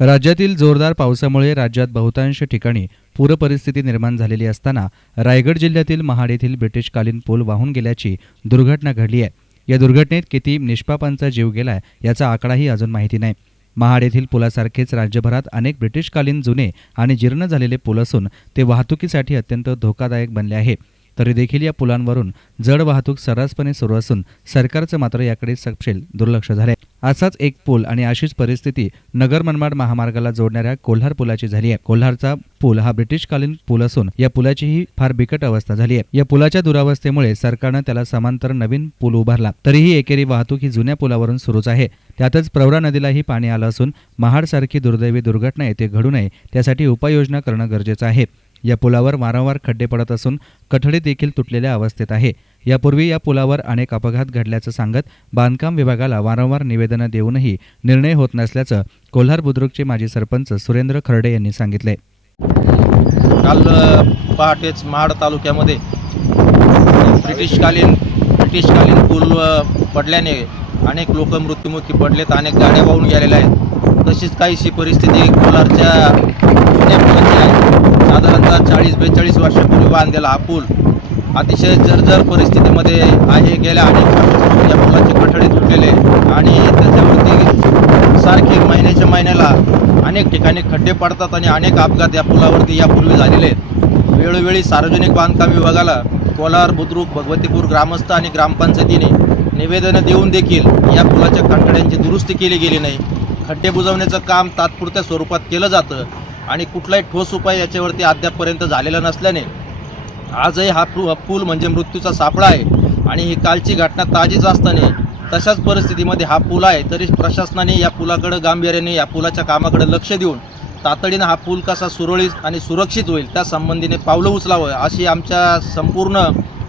राज्यातील जोरदार पावसामुळे राज्यात बहुतांश ठिकाणी पूरपरिस्थिती निर्माण झालेली असताना रायगड जिल्ह्यातील महाड येथील ब्रिटिशकालीन पूल वाहून गेल्याची दुर्घटना घडली आहे। या दुर्घटनेत किती निष्पापांचा जीव गेलाय याचा आकडाही अजून माहिती नाही। महाड येथील पुलासारखेच राज्यभरात अनेक ब्रिटिशकालीन जुने आणि जीर्ण झालेले पूल असून ते वाहतुकीसाठी अत्यंत धोकादायक बनले आहे। तरी देखील या पुलांवरून जड वाहतूक सर्रासपणे सुरू असून सरकारचं मात्र याकडे सपशेल दुर्लक्ष झाले। असाच एक पूल आणि अशीच परिस्थिती नगर मनमाड महामार्गाला जोडणाऱ्या कोल्हार पुलाची झाली आहे। कोल्हारचा पूल हा ब्रिटिशकालीन पूल असून या पुलाचीही फार बिकट अवस्था झाली आहे। या पुलाच्या दुरावस्थेमुळे सरकारने त्याला समांतर नवीन पूल उभारला, तरीही एकेरी वाहतूक ही जुन्या पुलावरून सुरूच आहे। त्यातच प्रवरा नदीलाही पाणी आलं असून महाडसारखी दुर्दैवी दुर्घटना येथे घडू नये त्यासाठी उपाययोजना करणं गरजेचं आहे। या पुलावर वारंवार खड्डे पडत असून कठडे देखील तुटलेल्या अवस्थेत आहे। यापूर्वी या पुलावर अनेक अपघात घडल्याचं सांगत बांधकाम विभागाला वारंवार निवेदनं देऊनही निर्णय होत नसल्याचं कोल्हार बुद्रुकचे माजी सरपंच सुरेंद्र खर्डे यांनी सांगितले। काल पहाटेच महाड तालुक्यामध्ये ब्रिटिशकालीन पूल पडल्याने अनेक लोक मृत्युमुखी पडलेत, अनेक गाड्या वाहून गेलेल्या आहेत। तशीच काहीशी परिस्थिती कोल्हारच्या जुन्या पुलाची आहे। साधारणतः 40-42 वर्षांपूर्वी बांधलेला हा पूल अतिशय जर्जर परिस्थितीमध्ये आहे। गेल्या अनेक वर्षांपासून या पुलाचे कठडे तुटलेले आणि त्याच्यावरती सारखे महिन्याच्या महिन्याला अनेक ठिकाणी खड्डे पडतात आणि अनेक अपघात या पुलावरती यापूर्वी झालेले आहेत। वेळोवेळी सार्वजनिक बांधकाम विभागाला कोल्हार बुद्रुक भगवतीपूर ग्रामस्थ आणि ग्रामपंचायतीने निवेदनं देऊन देखील या पुलाच्या कठड्यांची दुरुस्ती केली गेली नाही। खड्डे बुजवण्याचं काम तात्पुरत्या स्वरूपात केलं जातं आणि कुठलाही ठोस उपाय याच्यावरती अद्यापपर्यंत झालेला नसल्याने आजही हा पूल म्हणजे मृत्यूचा सापळा आहे। आणि ही कालची घटना ताजीच असताना तशाच परिस्थितीमध्ये हा पूल आहे, तरी प्रशासनाने या पुलाकडे गांभीर्याने या पुलाच्या कामाकडे लक्ष देऊन तातडीने हा पूल कसा सुरळीत आणि सुरक्षित होईल त्या संबंधीने पावलं उचलावं अशी आमच्या संपूर्ण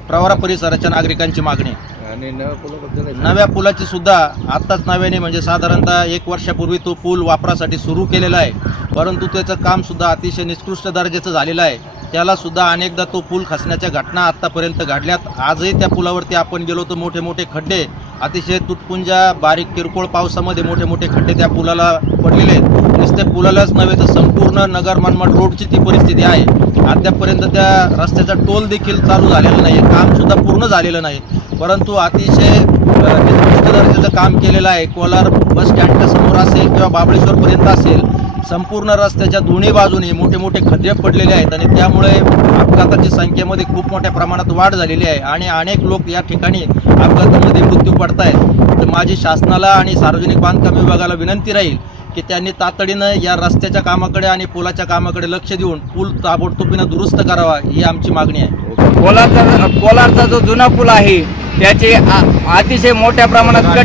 प्रवरा परिसराच्या नागरिकांची मागणी आहे। आणि नव्या पुलाची सुद्धा आत्ताच नव्याने म्हणजे साधारणतः 1 वर्षापूर्वी तो पूल वापरासाठी सुरू केलेला आहे, परंतु त्याचं काम सुद्धा अतिशय निकृष्ट दर्जाचं झालेलं आहे। त्याला सुद्धा अनेकदा तो पूल खचण्याच्या घटना आतापर्यंत घडल्यात। आजही त्या पुलावरती आपण गेलो तर मोठे मोठे खड्डे, अतिशय तुटपुंजा बारीक किरकोळ पावसामध्ये मोठे मोठे खड्डे त्या पुलाला पडलेले आहेत। नुसते पुलालाच नव्हे तर संपूर्ण नगर मनमाड रोडची ती परिस्थिती आहे। अद्यापपर्यंत त्या रस्त्याचा टोल देखील चालू झालेला नाही, काम सुद्धा पूर्ण झालेलं नाही, परंतु अतिशय निकृष्ट दर्जाचं काम केलेलं आहे। कोलार बस स्टँडच्या समोर असेल किंवा बाबळेश्वरपर्यंत असेल, संपूर्ण रस्त्याच्या दोन्ही बाजूने मोठे मोठे खड्डे पडलेले आहेत आणि त्यामुळे अपघाताच्या संख्येमध्ये खूप मोठ्या प्रमाणात वाढ झालेली आहे आणि अनेक लोक या ठिकाणी अपघातामध्ये मृत्यू पडत आहेत। तर माझी शासनाला आणि सार्वजनिक बांधकाम विभागाला विनंती राहील की त्यांनी तातडीनं या रस्त्याच्या कामाकडे आणि पुलाच्या कामाकडे लक्ष देऊन पूल ताबडतोबीनं दुरुस्त करावा ही आमची मागणी आहे। कोलारचा जो जुना पूल आहे त्याचे अतिशय मोठ्या प्रमाणात